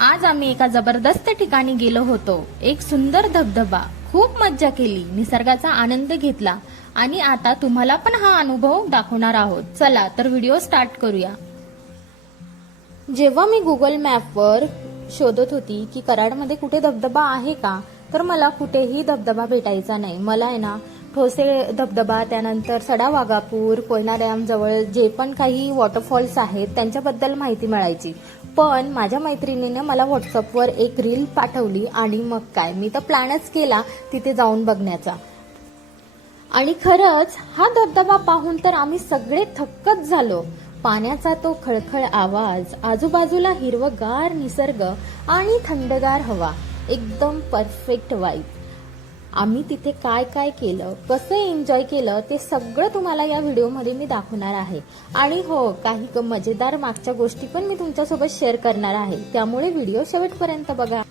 आज आम्ही एका जबरदस्त ठिकाणी गेलो होतो. एक सुंदर धबधबा. खूप मज्जा केली. निसर्गाचा आनंद घेतला. आणि आता तुम्हाला पण हा अनुभव दाखवणार आहोत. चला तर व्हिडिओ स्टार्ट करूया. जेव्हा मी गुगल मॅपवर शोधत होती की कराडमध्ये कुठे धबधबा आहे का तर मला कुठेही धबधबा भेटायचा नाही. मला आहे ना ठोसे धबधबा त्यानंतर सडा वाघापूर कोयना डॅम जवळ जे पण काही वॉटरफॉल्स आहेत त्यांच्याबद्दल माहिती मिळायची. पण माझ्या मैत्रिणीने मला व्हॉट्सअपवर एक रील पाठवली आणि मग काय? मी तर प्लॅनच केला तिथे जाऊन बघण्याचा. आणि खरंच हा धबधबा पाहून तर आम्ही सगळे थक्कच झालो. पाण्याचा तो खळखळ आवाज आजूबाजूला हिरवगार निसर्ग आणि थंडगार हवा. एकदम परफेक्ट वाईब आम्ही तिथे काय काय केलं कसं एन्जॉय केलं ते सगळं तुम्हाला या व्हिडिओमध्ये मी दाखवणार आहे. आणि हो काही मजेदार मागच्या गोष्टी पण मी तुमच्यासोबत शेअर करणार आहे. त्यामुळे व्हिडिओ शेवटपर्यंत बघा.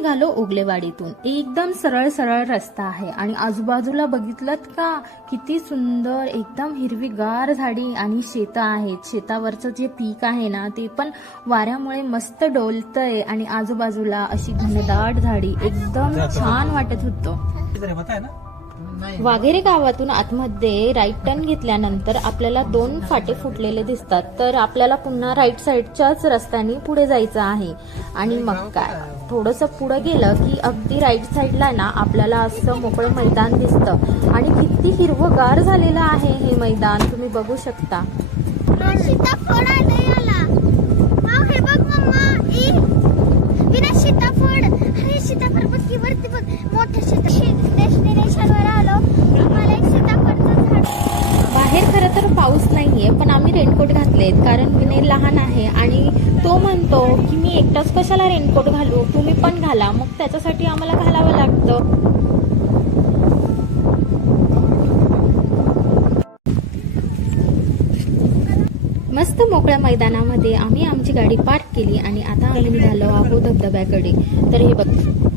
निघालो ओगलेवाडीतून एकदम सरळ सरळ रस्ता आहे. आणि आजूबाजूला बघितलं का? किती सुंदर एकदम हिरवीगार झाडी आणि शेतं आहेत. शेतावरचं जे पीक आहे ना ते पण वाऱ्यामुळे मस्त डोलतंय. आणि आजूबाजूला अशी घनदाट झाडी. एकदम छान वाटत. होतं. वाघेरे गावातून आतमध्ये राईट टर्न घेतल्यानंतर आपल्याला दोन फाटे फुटलेले दिसतात. तर आपल्याला पुन्हा राईट साईडच्याच रस्त्याने पुढे जायचं आहे. आणि मग काय? थोडंसं पुढे गेलं की अगदी राईट साईडला ना आपल्याला असं मोकळं मैदान दिसतं. आणि किती हिरवगार झालेलं आहे हे मैदान तुम्ही बघू शकता. सीताफळ आणि बघ सीताफळ अरे बघ की वरती बघ मोठं सीता आलो आम्हाला एक सीताफळचं झाड. बाहेर खरं तर पाऊस नाहीये पण आम्ही रेनकोट घातलेत कारण विनय लहान आहे आणि तो म्हणतो की मी एकटाच कशाला रेनकोट घालू तुम्ही पण घाला मग त्याच्यासाठी आम्हाला घालावं लागतं. मस्त मोकळ्या मैदानामध्ये आम्ही आमची गाडी पार्क केली आणि आता आम्ही निघालो आहोत धबधब्याकडे. तर हे बघ.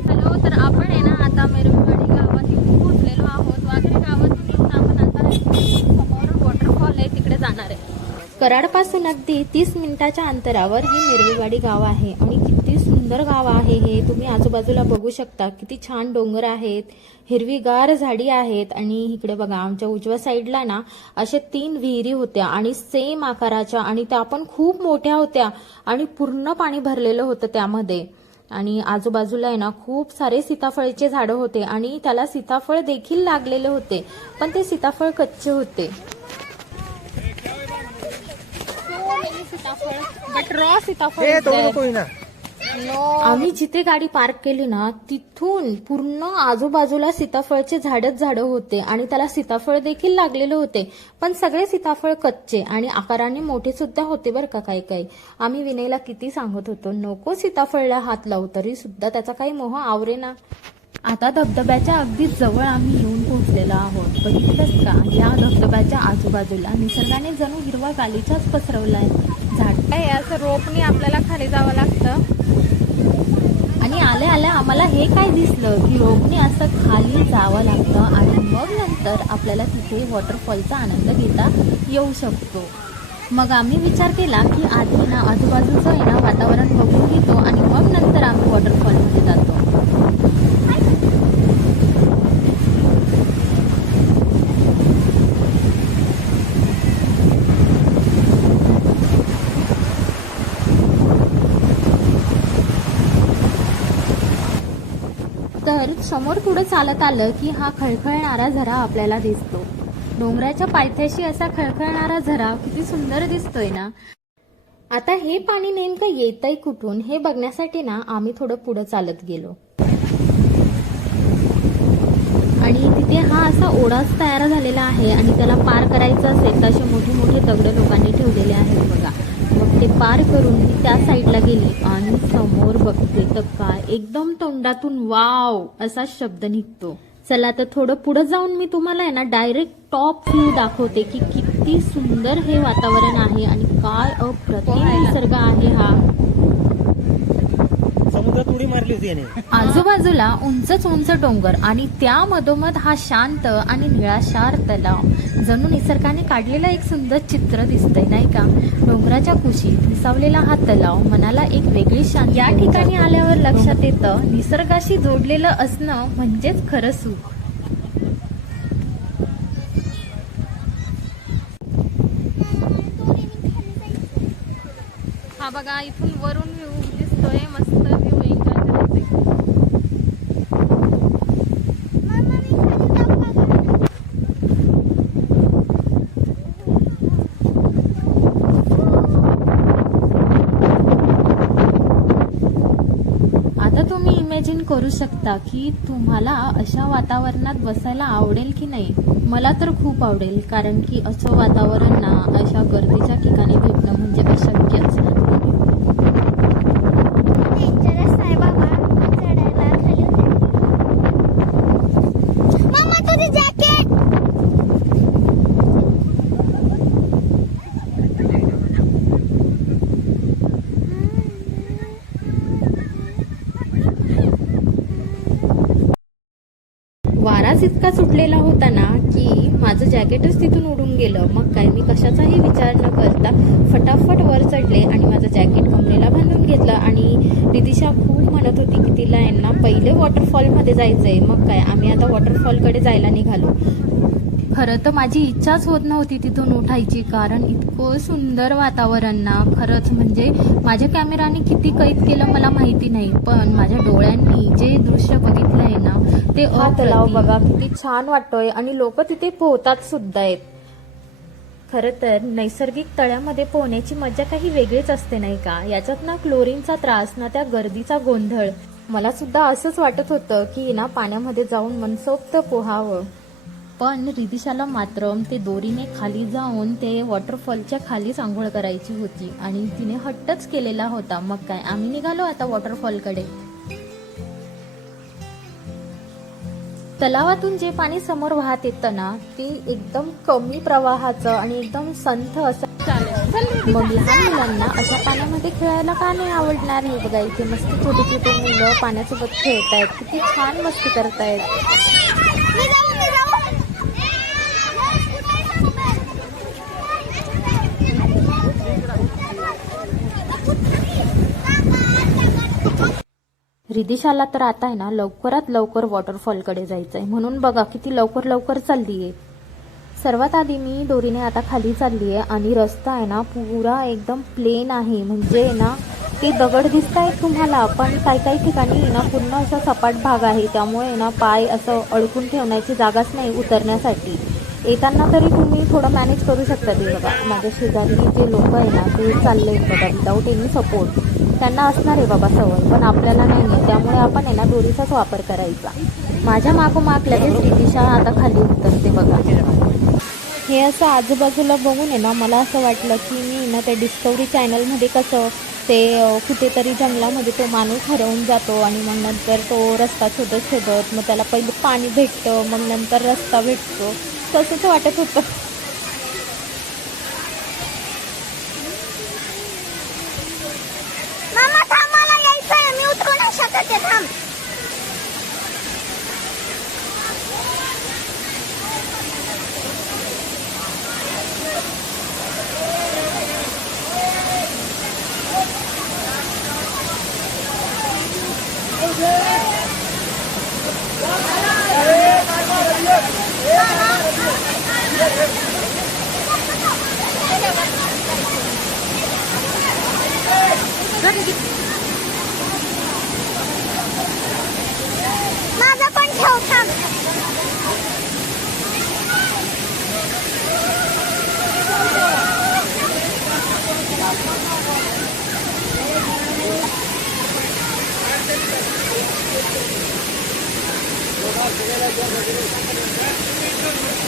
हॅलो तर आपण आहे ना आता मेरुवाडी गावात येऊन पोहोचलेलो आहोत. वाघरे गावातून येऊन आपण आता समोर वॉटरफॉल आहे तिकडे जाणार आहे. कराडपासून अगदी तीस मिनिटाच्या अंतरावर हे मेरवीवाडी गाव आहे आणि सुंदर गाव आहे हे. तुम्ही आजूबाजूला बघू शकता. किती छान डोंगर आहेत. हिरवीगार झाडी आहेत. आणि इकडे बघा आमच्या उजव्या साईडला ना अशा तीन विहिरी होत्या. आणि सेम आकाराच्या आणि त्या पण खूप मोठ्या होत्या. आणि पूर्ण पाणी भरलेलं होतं त्यामध्ये. आणि आजूबाजूला आहे ना खूप सारे सीताफळाचे झाडं होते. आणि त्याला सीताफळ देखील लागलेले होते. पण ते सीताफळ कच्चे होते. बट रॉ सीताफळ ना आम्ही जिथे गाडी पार्क केली ना तिथून पूर्ण आजूबाजूला सीताफळचे झाडच झाडं होते आणि त्याला सीताफळ देखील लागलेले होते. पण सगळे सीताफळ कच्चे आणि आकाराने मोठे सुद्धा होते बरं का काही काही. आम्ही विनयला किती सांगत होतो नको सीताफळला हात लावू तरी सुद्धा त्याचा काही मोह आवरे ना. आता धबधब्याच्या अगदी जवळ आम्ही येऊन पोहोचलेलो आहोत. बघितलंच का? या धबधब्याच्या आजूबाजूला निसर्गाने जणू हिरवा गालीचाच पसरवलाय. झाड काय असं रोपनी आपल्याला खाली जावं लागतं? आल्या आल्या आम्हाला हे काय दिसलं की रोपनी असं खाली जावं लागतं आणि मग नंतर आपल्याला तिथे वॉटरफॉलचा आनंद घेता येऊ शकतो. मग आम्ही विचार केला की आधी ना आजूबाजूचं आहे ना वातावरण बघून घेतो आणि मग नंतर आम्ही वॉटरफॉलमध्ये जातो. तर समोर पुढे चालत आलं की हा खळखळणारा झरा आपल्याला दिसतो. डोंगराच्या पायथ्याशी असा खळखळणारा झरा किती सुंदर दिसतोय ना? आता हे पाणी नेमकं येतंय कुठून हे बघण्यासाठी ना आम्ही थोडं पुढे चालत गेलो. आणि तिथे हा असा ओढाच तयार झालेला आहे आणि त्याला पार करायचं असेल तर असे मोठे मोठे दगड लोकांनी ठेवलेले आहेत बघा. मग ते पार करून मी त्या साईडला गेली आणि समोर बघते तर काय एकदम तोंडातून वाव असा शब्द निघतो. चला तर थोडं पुढे जाऊन मी तुम्हाला आहे ना डायरेक्ट टॉप व्ह्यू दाखवते की किती सुंदर हे वातावरण आहे आणि काय अप्रतिम निसर्ग आहे हा. समुद्रात उडी मारली होती याने. आजूबाजूला उंचच उंच डोंगर आणि त्या मधोमध हा शांत आणि निळाशार तलाव. जणू निसर्गाने काढलेलं एक सुंदर चित्र दिसतंय नाही का? डोंगराच्या कुशीत विसावलेला हा तलाव मनाला एक वेगळी शांती या ठिकाणी आल्यावर लक्षात येतं निसर्गाशी जोडलेलं असणं म्हणजेच खरं सुख. हा बघा इथून वरून व्ह्यू दिसतोय मस्त. आता तुम्ही इमॅजिन करू शकता की तुम्हाला अशा वातावरणात बसायला आवडेल की नाही? मला तर खूप आवडेल कारण की असं वातावरण ना अशा गर्दीच्या ठिकाणी भेटणं म्हणजे अशक्यच डेंजरस आहे बाबा चढायला खाली मम्मा तुझी जॅकेट वाराच इतका सुटलेला होता ना की माझं जॅकेटच तिथून उडून गेलं. मग काय मी कशाचाही विचार न करता फटाफट वर चढले आणि माझं जॅकेट कमरेला बांधून घेतलं. आणि रिदिशा खूप म्हणत होती की तिला यांना पहिले वॉटरफॉलमध्ये जायचं आहे मग काय आम्ही आता वॉटरफॉलकडे जायला निघालो. खरं तर माझी इच्छाच होत नव्हती तिथून उठायची कारण इतकं सुंदर वातावरण ना. खरंच म्हणजे माझ्या कॅमेराने किती कैद केलं मला माहिती नाही पण माझ्या डोळ्यांनी जे दृश्य बघितलंय ना ते हा तलाव बघा किती छान वाटतोय. आणि लोक तिथे पोहतात सुद्धा आहेत. खरं तर नैसर्गिक तळ्यामध्ये पोहण्याची मजा काही वेगळीच असते नाही का? याच्यात ना क्लोरीनचा त्रास ना त्या गर्दीचा गोंधळ. मला सुद्धा असंच वाटत होतं की ना पाण्यामध्ये जाऊन मनसोक्त पोहावं. पण रिदिशाला मात्र ते दोरीने खाली जाऊन ते वॉटरफॉलच्या खालीच आंघोळ करायची होती आणि तिने हट्टच केलेला होता. मग काय? आम्ही निघालो आता वॉटरफॉलकडे. तलावातून जे पाणी समोर वाहत येतं ना ते एकदम कमी प्रवाहाचं आणि एकदम संथ असं मग लहान मुलांना अशा पाण्यामध्ये खेळायला का नाही आवडणार हे बघा. इथे मस्त छोटे छोटे मुलं पाण्यासोबत खेळतायत. किती छान मस्ती करतायत मी जाऊ मी जाऊ रिदिशाला तर आता आहे ना लवकरात लवकर वॉटरफॉलकडे जायचं आहे म्हणून बघा किती लवकर लवकर चालली आहे सर्वात आधी मी दोरीने आता खाली चालली आहे आणि रस्ता आहे ना पुरा एकदम प्लेन आहे. म्हणजे ना ते दगड दिसत आहेत तुम्हाला पण काही काही ठिकाणी ना पूर्ण असा सपाट भाग आहे. त्यामुळे ना पाय असं अडकून ठेवण्याची जागाच नाही उतरण्यासाठी. येताना तरी तुम्ही थोडं मॅनेज करू शकता ते बघा. माझ्या शेजारी जे लोक आहे ना ते चालले आहेत बघा विदाऊट एनी सपोर्ट त्यांना असणार आहे बाबा सवय पण आपल्याला नाही आहे त्यामुळे आपण आहे ना दोरीचाच वापर करायचा. माझ्या मागोमाग लगेच रितिशा आता खाली उतरते बघा. हे असं आजूबाजूला बघून आहे ना मला असं वाटलं की मी ना त्या डिस्कवरी चॅनलमध्ये कसं ते कुठेतरी जंगलामध्ये तो माणूस हरवून जातो आणि मग नंतर तो रस्ता शोधत शोधत मग त्याला पहिले पाणी भेटतं मग नंतर रस्ता भेटतो. तसंच वाटत होतं मम्मा थांब मला यायचंय मी उतरू नाही शकत आहे थांब माझा पण ठेव थांब.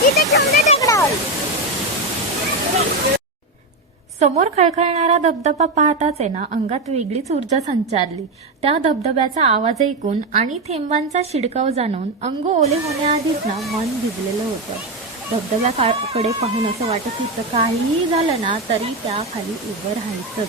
इथे ठेवून दे दगडावर. समोर खळखळणारा धबधबा पाहताच आहे ना अंगात वेगळीच ऊर्जा संचारली. त्या धबधब्याचा आवाज ऐकून आणि थेंबांचा शिडकाव जाणून अंग ओले होण्याआधीच ना मन भिजलेलं होतं. धबधब्याकडे पाहून असं वाटत होतं काहीही झालं ना तरी त्या खाली उभं राहायचंच.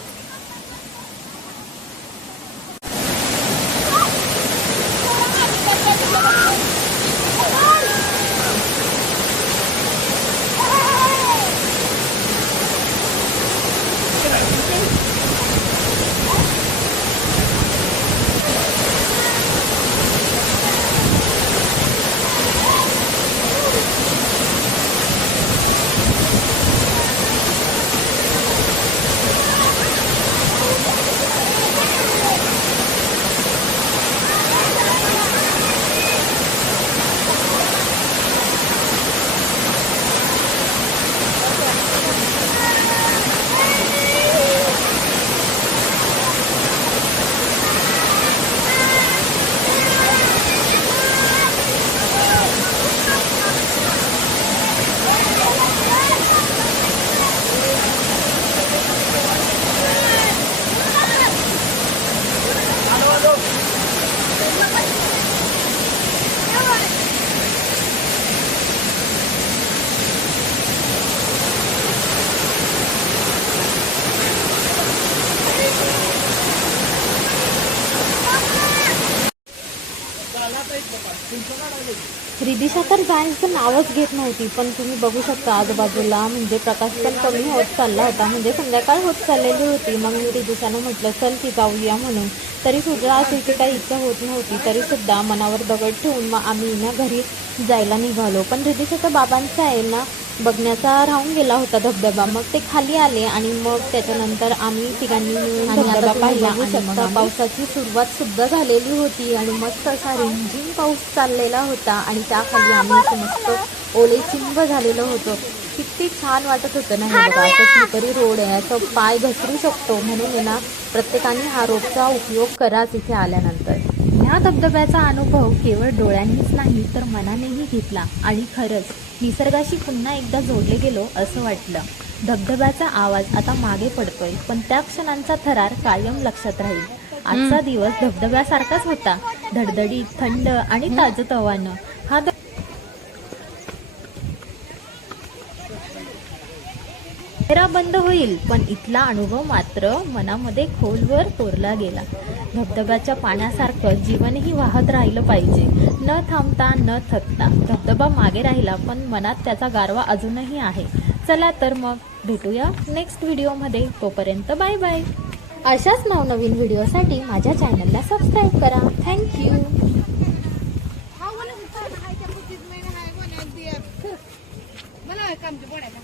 रिदिशा तर जायचं नावच घेत नव्हती पण तुम्ही बघू शकता आजूबाजूला म्हणजे प्रकाश पण कमी होत चालला होता. म्हणजे संध्याकाळ होत चाललेली होती. मग मी रिदिशानं म्हटलं चल की जाऊया म्हणून. तरी सुद्धा अशी काही इच्छा होत नव्हती. तरी सुद्धा मनावर दगड ठेवून मग आम्ही ना घरी जायला निघालो. पण रिदिशाच्या बाबांचा आहे ना बघण्याचा राहून गेला होता धबधबा. मग ते खाली आले आणि मग त्याच्यानंतर आम्ही तिघांनी मिळून धबधबा पाहिला. शकता पावसाची सुरुवात सुद्धा झालेली होती आणि मस्त असा रिमझिम पाऊस चाललेला होता आणि त्याखाली आम्ही असं मस्त ओले चिंब झालेलं होतं. किती छान वाटत होतं ना हे बघा. असं स्लिपरी रोड आहे. असं पाय घसरू शकतो. म्हणून ना प्रत्येकाने हा रोडचा उपयोग कराच इथे आल्यानंतर. ह्या धबधब्याचा अनुभव केवळ डोळ्यांनीच नाही तर मनानेही घेतला. आणि खरंच निसर्गाशी पुन्हा एकदा जोडले गेलो असं वाटलं. धबधब्याचा आवाज आता मागे पडतोय पण त्या क्षणांचा थरार कायम लक्षात राहील. आजचा दिवस धबधब्यासारखाच होता. धडधडीत थंड आणि ताजतवानं हा ध- चेहरा बंद होईल पण इथला अनुभव मात्र मनामध्ये खोलवर कोरला गेला. धबधब्याच्या पाण्यासारखं जीवनही वाहत राहिलं पाहिजे. न थांबता न थकता. धबधबा मागे राहिला पण मनात त्याचा गारवा अजूनही आहे. चला तर मग भेटूया नेक्स्ट व्हिडिओमध्ये तोपर्यंत बाय बाय अशाच नवनवीन व्हिडिओसाठी माझ्या चॅनलला सबस्क्राईब करा. थँक्यू मला काम ते बोलायला